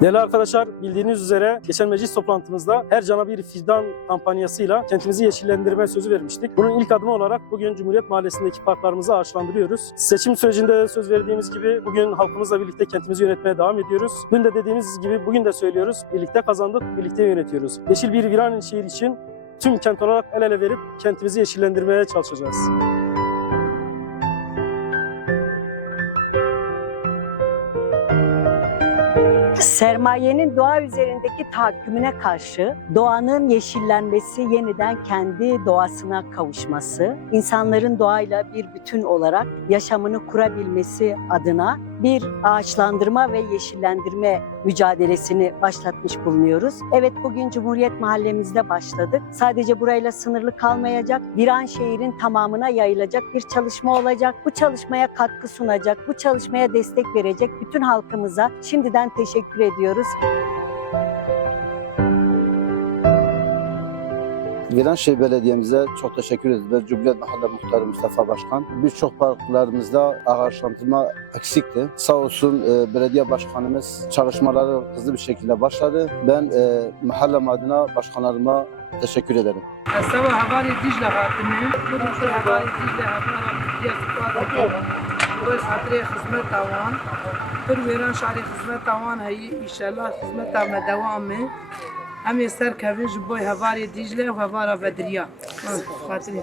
Değerli arkadaşlar bildiğiniz üzere geçen meclis toplantımızda her cana bir fidan kampanyasıyla kentimizi yeşillendirme sözü vermiştik. Bunun ilk adımı olarak bugün Cumhuriyet Mahallesi'ndeki parklarımızı ağaçlandırıyoruz. Seçim sürecinde söz verdiğimiz gibi bugün halkımızla birlikte kentimizi yönetmeye devam ediyoruz. Dün de dediğimiz gibi bugün de söylüyoruz. Birlikte kazandık, birlikte yönetiyoruz. Yeşil bir viran şehir için tüm kent olarak el ele verip kentimizi yeşillendirmeye çalışacağız. Sermayenin doğa üzerindeki tahakkümüne karşı doğanın yeşillenmesi, yeniden kendi doğasına kavuşması, insanların doğayla bir bütün olarak yaşamını kurabilmesi adına bir ağaçlandırma ve yeşillendirme mücadelesini başlatmış bulunuyoruz. Evet bugün Cumhuriyet Mahallemizde başladık. Sadece burayla sınırlı kalmayacak, Viran şehrin tamamına yayılacak bir çalışma olacak. Bu çalışmaya katkı sunacak, bu çalışmaya destek verecek bütün halkımıza şimdiden teşekkür ediyoruz. Viranşehir Belediye'mize çok teşekkür ederiz. Cumhuriyet Mahalle Muhtarı Mustafa Başkan. Birçok parklarımızda ağaçlandırma eksikti. Sağ olsun e, belediye başkanımız çalışmaları hızlı bir şekilde başladı. Ben e, mahallem adına başkanlarıma teşekkür ederim. سوا هواری دیجل هاتنه خودم شو هواری دیجل هاتنه دیگه استفاده بس خاطر خدمت توان پر ویران شهر خدمت توان هی ایشالله خدمت تام دوامه Em ser kevin ji boy hevarê Dîcle û hevara Bedriya. Xatirê.